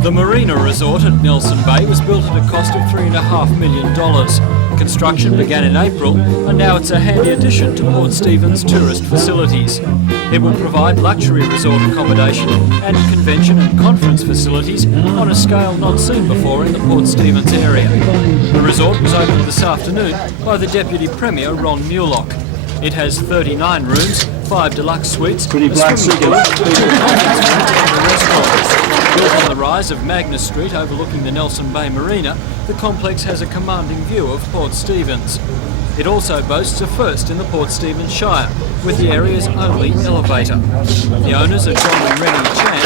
The Marina Resort at Nelson Bay was built at a cost of $3.5 million. Construction began in April, and now it's a handy addition to Port Stephens tourist facilities. It will provide luxury resort accommodation and convention and conference facilities on a scale not seen before in the Port Stephens area. The resort was opened this afternoon by the Deputy Premier Ron Mulock. It has 39 rooms, 5 deluxe suites, a swimming pool, 2 and a restaurant. Built on the rise of Magna Street overlooking the Nelson Bay Marina, the complex has a commanding view of Port Stephens. It also boasts a first in the Port Stephens Shire, with the area's only elevator. The owners are John and Rennie Chan.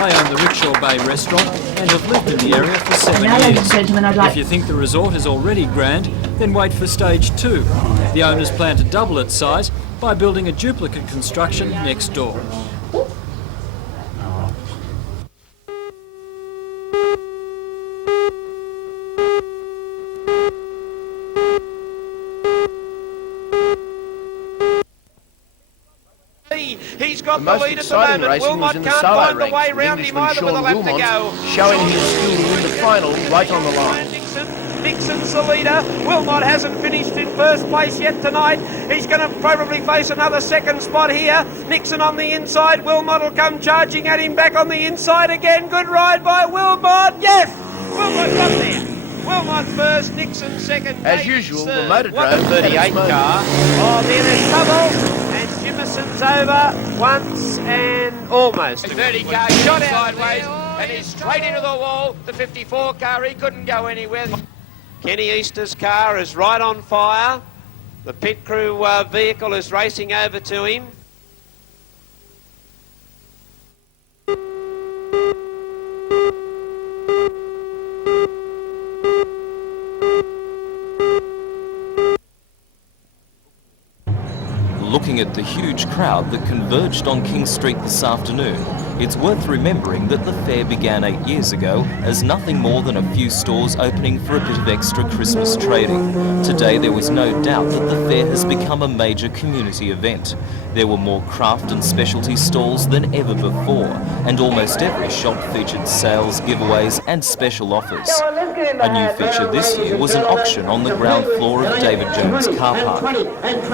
They own the Rickshaw Bay restaurant and have lived in the area for 7 years. If you think the resort is already grand, then wait for stage 2. The owners plan to double its size by building a duplicate construction next door. He's got the lead at the moment. Wilmot can't find the way round him either with a lap to go. Showing his skill in the final, right on the line. Nixon's the leader. Wilmot hasn't finished in first place yet tonight. He's going to probably face another second spot here. Nixon on the inside. Wilmot will come charging at him back on the inside again. Good ride by Wilmot. Yes! Wilmot got there. Wilmot first, Nixon second. As usual, the Motordrome 38 car. Oh, there's trouble. And Jimison's over once and almost. The 30 car shot sideways and he's straight into the wall. The 54 car, he couldn't go anywhere. Kenny Easter's car is right on fire. The pit crew vehicle is racing over to him. Looking at the huge crowd that converged on King Street this afternoon, it's worth remembering that the fair began 8 years ago as nothing more than a few stores opening for a bit of extra Christmas trading. Today there was no doubt that the fair has become a major community event. There were more craft and specialty stalls than ever before, and almost every shop featured sales, giveaways and special offers. A new feature this year was an auction on the ground floor of David Jones car park.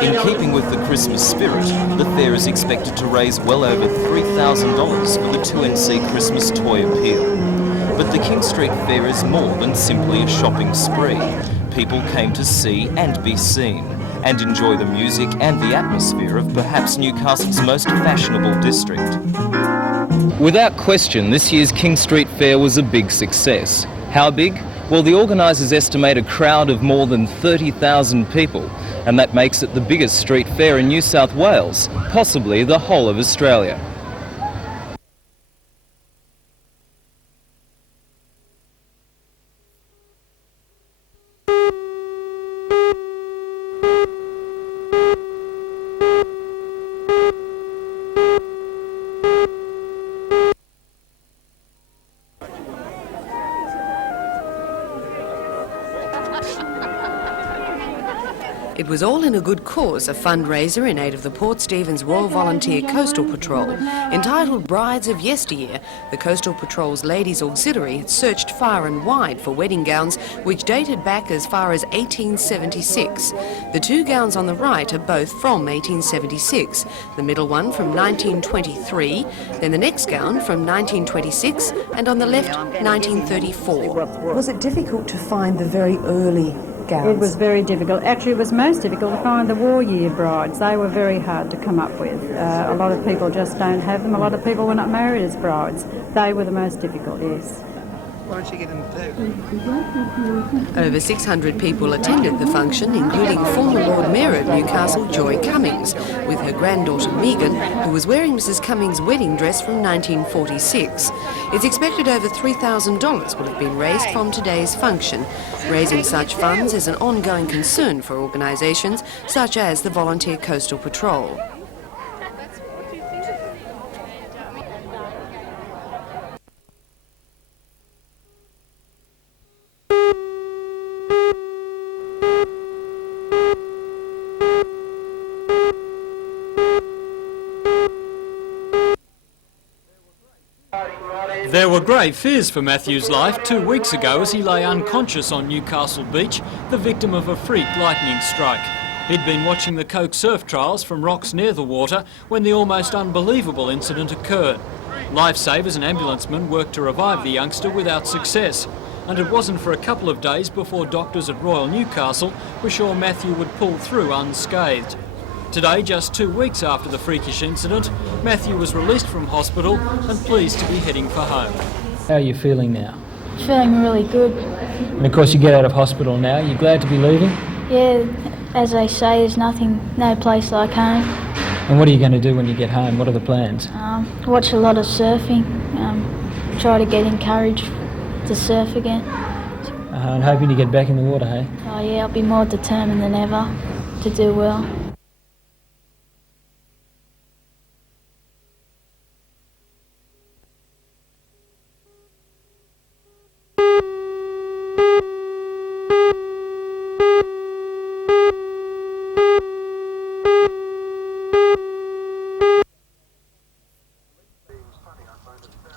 In keeping with the Christmas spirit, the fair is expected to raise well over $3,000 for the 2NC Christmas toy appeal. But the King Street Fair is more than simply a shopping spree. People came to see and be seen, and enjoy the music and the atmosphere of perhaps Newcastle's most fashionable district. Without question, this year's King Street Fair was a big success. How big? Well, the organisers estimate a crowd of more than 30,000 people, and that makes it the biggest street fair in New South Wales, possibly the whole of Australia. It was all in a good cause, a fundraiser in aid of the Port Stephens Royal Volunteer Coastal Patrol. Entitled Brides of Yesteryear, the Coastal Patrol's Ladies Auxiliary had searched far and wide for wedding gowns which dated back as far as 1876. The two gowns on the right are both from 1876, the middle one from 1923, then the next gown from 1926, and on the left, 1934. Was it difficult to find the very early gowns? It was very difficult. Actually, it was most difficult to find the war year brides. They were very hard to come up with. A lot of people just don't have them. A lot of people were not married as brides. They were the most difficult, yes. Why don't you get them too? Over 600 people attended the function, including former Lord Mayor of Newcastle, Joy Cummings, with her granddaughter Megan, who was wearing Mrs Cummings' wedding dress from 1946. It's expected over $3,000 will have been raised from today's function. Raising such funds is an ongoing concern for organisations such as the Volunteer Coastal Patrol. There were grave fears for Matthew's life 2 weeks ago as he lay unconscious on Newcastle Beach, the victim of a freak lightning strike. He'd been watching the Coke surf trials from rocks near the water when the almost unbelievable incident occurred. Lifesavers and ambulancemen worked to revive the youngster without success, and it wasn't for a couple of days before doctors at Royal Newcastle were sure Matthew would pull through unscathed. Today, just 2 weeks after the freakish incident, Matthew was released from hospital and pleased to be heading for home. How are you feeling now? Feeling really good. And of course you get out of hospital now. You're glad to be leaving? Yeah, as they say, there's no place like home. And what are you going to do when you get home? What are the plans? Watch a lot of surfing, try to get encouraged to surf again. And hoping to get back in the water, hey? Oh yeah, I'll be more determined than ever to do well.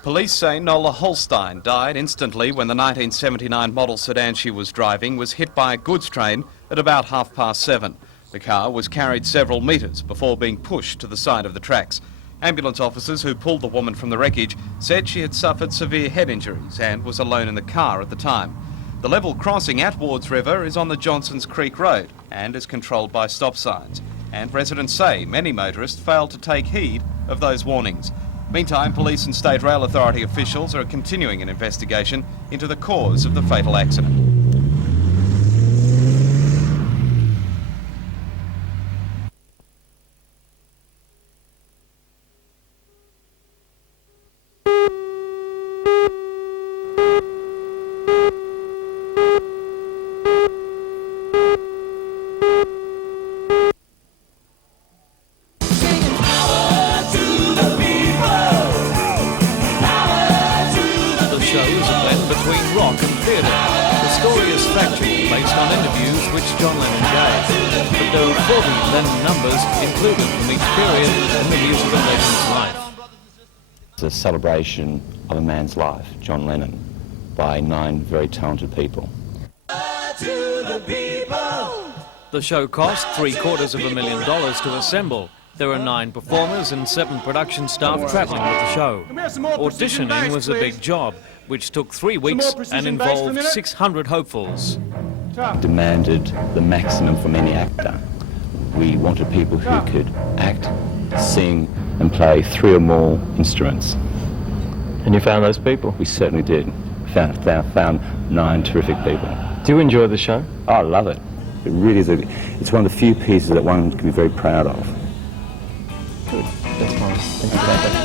Police say Nola Holstein died instantly when the 1979 model sedan she was driving was hit by a goods train at about 7:30. The car was carried several metres before being pushed to the side of the tracks. Ambulance officers who pulled the woman from the wreckage said she had suffered severe head injuries and was alone in the car at the time. The level crossing at Wards River is on the Johnsons Creek Road and is controlled by stop signs. And residents say many motorists fail to take heed of those warnings. Meantime, police and State Rail Authority officials are continuing an investigation into the cause of the fatal accident. Rock and theatre. The story is factual, based on interviews which John Lennon gave. But there are 40 Lennon numbers included from each period in the music of Lennon's life. It's a celebration of a man's life, John Lennon, by 9 very talented people. The show cost $750,000 to assemble. There are 9 performers and 7 production staff travelling with the show. Auditioning was a big job, which took 3 weeks and involved 600 hopefuls. Demanded the maximum from any actor. We wanted people who could act, sing and play 3 or more instruments. And you found those people? We certainly did. Found 9 terrific people. Do you enjoy the show? Oh, I love it. It really is. It's one of the few pieces that one can be very proud of. Good. That's fine. Thank you for that.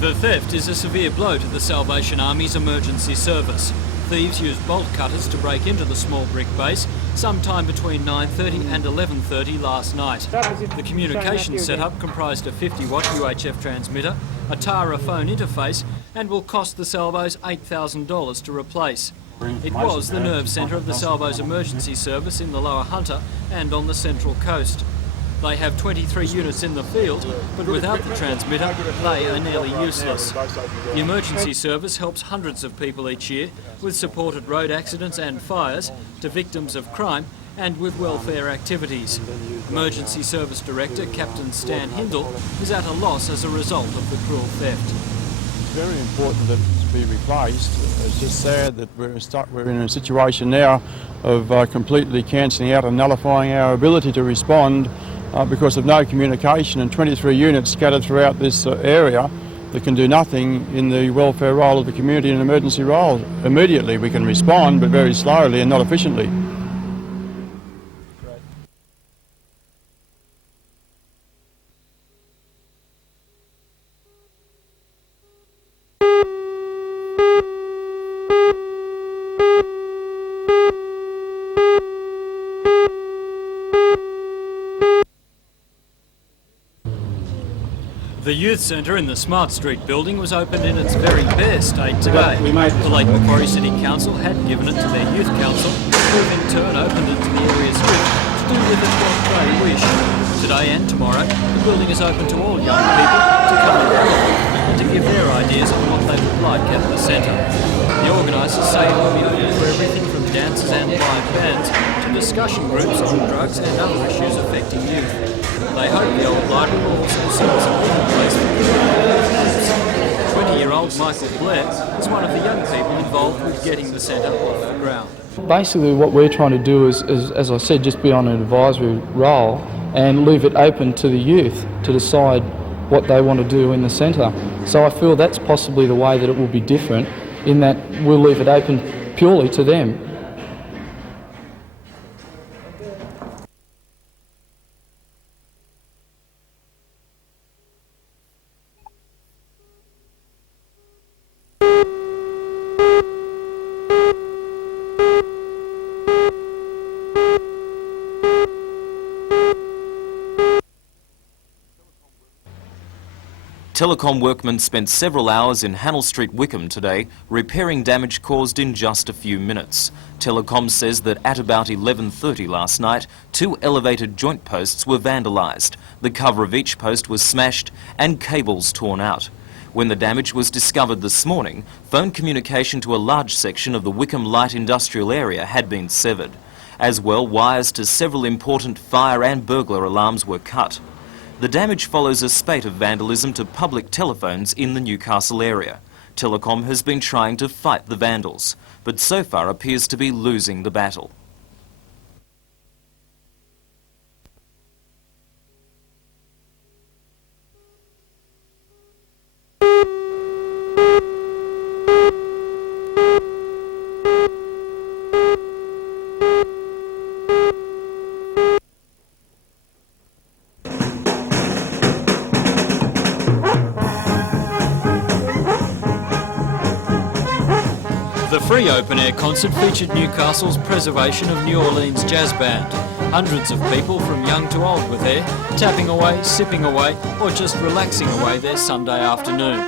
The theft is a severe blow to the Salvation Army's emergency service. Thieves used bolt cutters to break into the small brick base sometime between 9:30 and 11:30 last night. The communications setup comprised a 50-watt UHF transmitter, a Tara phone interface, and will cost the Salvos $8,000 to replace. It was the nerve centre of the Salvos emergency service in the Lower Hunter and on the Central Coast. They have 23 units in the field, but without the transmitter, they are nearly useless. The emergency service helps hundreds of people each year with support at road accidents and fires, to victims of crime, and with welfare activities. Emergency Service Director Captain Stan Hindle is at a loss as a result of the cruel theft. It's very important that it's be replaced. It's just sad that we're in a situation now of completely cancelling out and nullifying our ability to respond because of no communication, and 23 units scattered throughout this area that can do nothing in the welfare role of the community and emergency role. Immediately we can respond, but very slowly and not efficiently. The youth centre in the Smart Street building was opened in its very bare state today. The Lake Macquarie City Council had given it to their youth council, who in turn opened it to the area's youth to do with it what they wish. Today and tomorrow, the building is open to all young people to come and look and to give their ideas on what they would like at the centre. The organisers say it will be open for everything from dances and live bands to discussion groups on drugs and other issues affecting youth. They hope the old library will also serve as a meeting place for kids. 20-year-old Michael Blair is one of the young people involved with getting the centre off the ground. Basically what we're trying to do is, as I said, just be on an advisory role and leave it open to the youth to decide what they want to do in the centre. So I feel that's possibly the way that it will be different, in that we'll leave it open purely to them. Telecom workmen spent several hours in Hannell Street, Wickham today, repairing damage caused in just a few minutes. Telecom says that at about 11:30 last night, 2 elevated joint posts were vandalised. The cover of each post was smashed and cables torn out. When the damage was discovered this morning, phone communication to a large section of the Wickham light industrial area had been severed. As well, wires to several important fire and burglar alarms were cut. The damage follows a spate of vandalism to public telephones in the Newcastle area. Telecom has been trying to fight the vandals, but so far appears to be losing the battle. The free open-air concert featured Newcastle's Preservation of New Orleans Jazz Band. Hundreds of people from young to old were there, tapping away, sipping away, or just relaxing away their Sunday afternoon.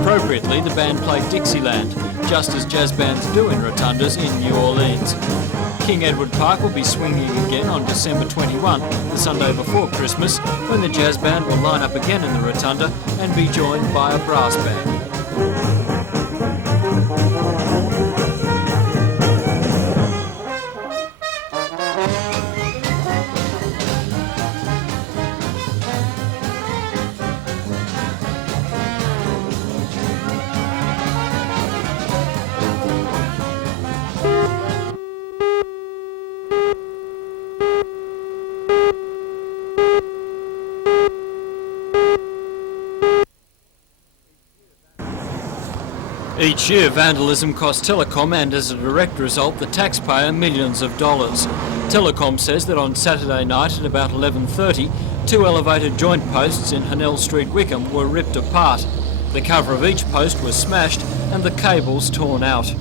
Appropriately, the band played Dixieland, just as jazz bands do in rotundas in New Orleans. King Edward Park will be swinging again on December 21, the Sunday before Christmas, when the jazz band will line up again in the rotunda and be joined by a brass band. Each year, vandalism costs Telecom and, as a direct result, the taxpayer millions of dollars. Telecom says that on Saturday night at about 11:30, 2 elevated joint posts in Hannell Street, Wickham were ripped apart. The cover of each post was smashed and the cables torn out.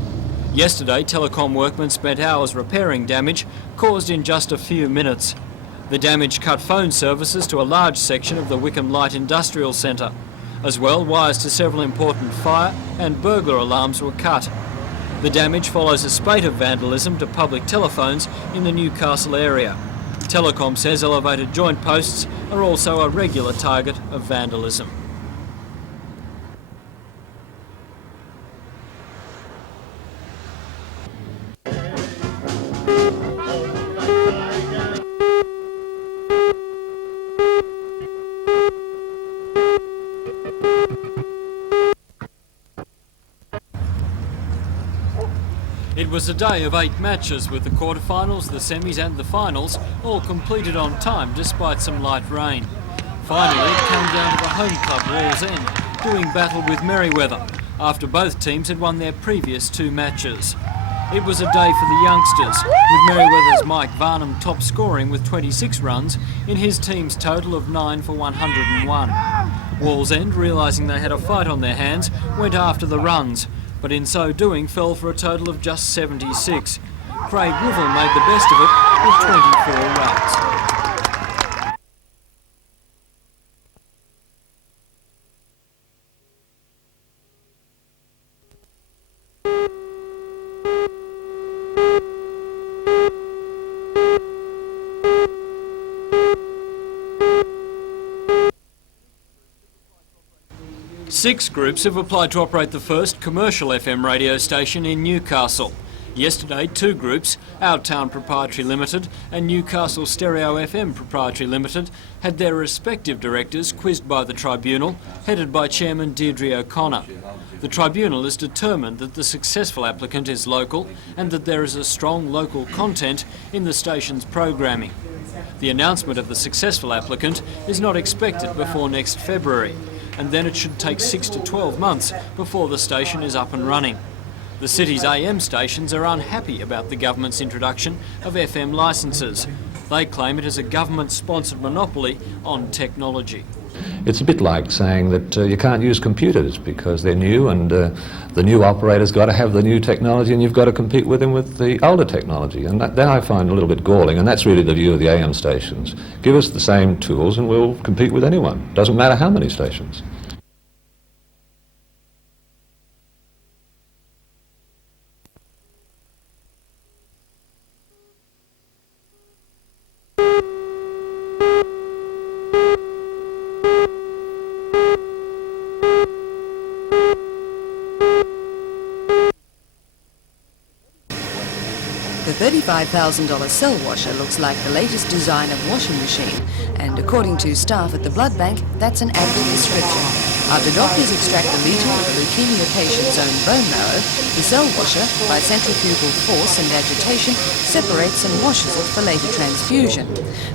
Yesterday, Telecom workmen spent hours repairing damage caused in just a few minutes. The damage cut phone services to a large section of the Wickham Light Industrial Centre. As well, wires to several important fire and burglar alarms were cut. The damage follows a spate of vandalism to public telephones in the Newcastle area. Telecom says elevated joint posts are also a regular target of vandalism. It was a day of 8 matches, with the quarterfinals, the semis and the finals all completed on time despite some light rain. Finally, it came down to the home club Wall's End, doing battle with Merryweather, after both teams had won their previous 2 matches. It was a day for the youngsters, with Merryweather's Mike Varnum top scoring with 26 runs in his team's total of 9 for 101. Wall's End, realising they had a fight on their hands, went after the runs, but in so doing fell for a total of just 76. Craig Rivel made the best of it with 24 runs. Six groups have applied to operate the first commercial FM radio station in Newcastle. Yesterday, 2 groups, Our Town Proprietary Limited and Newcastle Stereo FM Proprietary Limited, had their respective directors quizzed by the tribunal, headed by Chairman Deirdre O'Connor. The tribunal is determined that the successful applicant is local and that there is a strong local content in the station's programming. The announcement of the successful applicant is not expected before next February, and then it should take 6 to 12 months before the station is up and running. The city's AM stations are unhappy about the government's introduction of FM licences. They claim it is a government-sponsored monopoly on technology. It's a bit like saying that you can't use computers because they're new, and the new operator's got to have the new technology and you've got to compete with them with the older technology. And that I find a little bit galling, and that's really the view of the AM stations. Give us the same tools and we'll compete with anyone. Doesn't matter how many stations. The $35,000 cell washer looks like the latest design of washing machine, and according to staff at the blood bank, that's an apt description. After doctors extract the litre of a leukemia patient's own bone marrow, the cell washer, by centrifugal force and agitation, separates and washes it for later transfusion.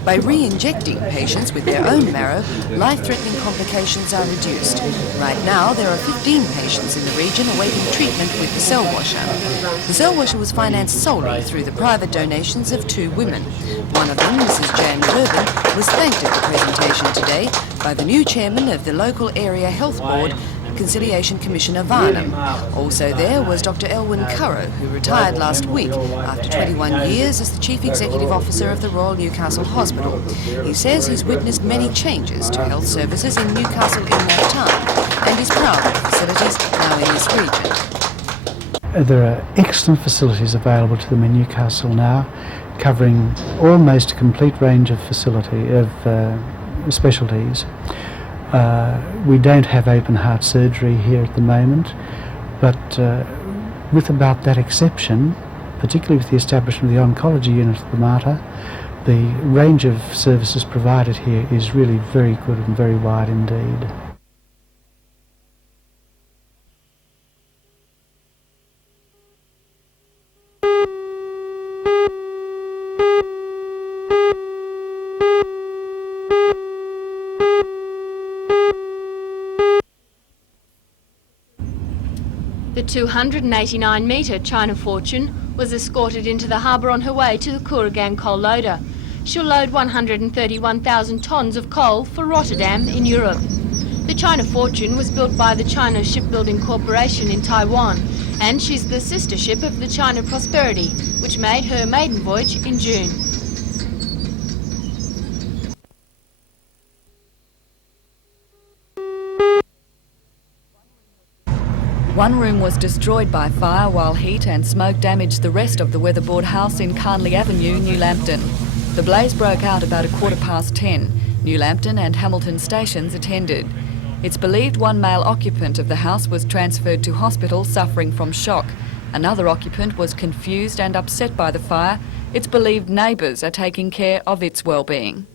By re-injecting patients with their own marrow, life-threatening complications are reduced. Right now, there are 15 patients in the region awaiting treatment with the cell washer. The cell washer was financed solely through the private donations of 2 women. One of them, Mrs. Jan Durbin, was thanked at the presentation today by the new chairman of the local area health board, Conciliation Commissioner Varnum. Also there was Dr. Elwyn Currow, who retired last week after 21 years as the Chief Executive Officer of the Royal Newcastle Hospital. He says he's witnessed many changes to health services in Newcastle in that time, and is proud of the facilities now in this region. There are excellent facilities available to them in Newcastle now, covering almost a complete range of specialties. We don't have open heart surgery here at the moment, but with about that exception, particularly with the establishment of the oncology unit at the Mater, the range of services provided here is really very good and very wide indeed. The 289-metre China Fortune was escorted into the harbour on her way to the Kooragang coal loader. She'll load 131,000 tonnes of coal for Rotterdam in Europe. The China Fortune was built by the China Shipbuilding Corporation in Taiwan, and she's the sister ship of the China Prosperity, which made her maiden voyage in June. One room was destroyed by fire while heat and smoke damaged the rest of the weatherboard house in Carnley Avenue, New Lambton. The blaze broke out about 10:15. New Lambton and Hamilton stations attended. It's believed one male occupant of the house was transferred to hospital suffering from shock. Another occupant was confused and upset by the fire. It's believed neighbours are taking care of its well-being.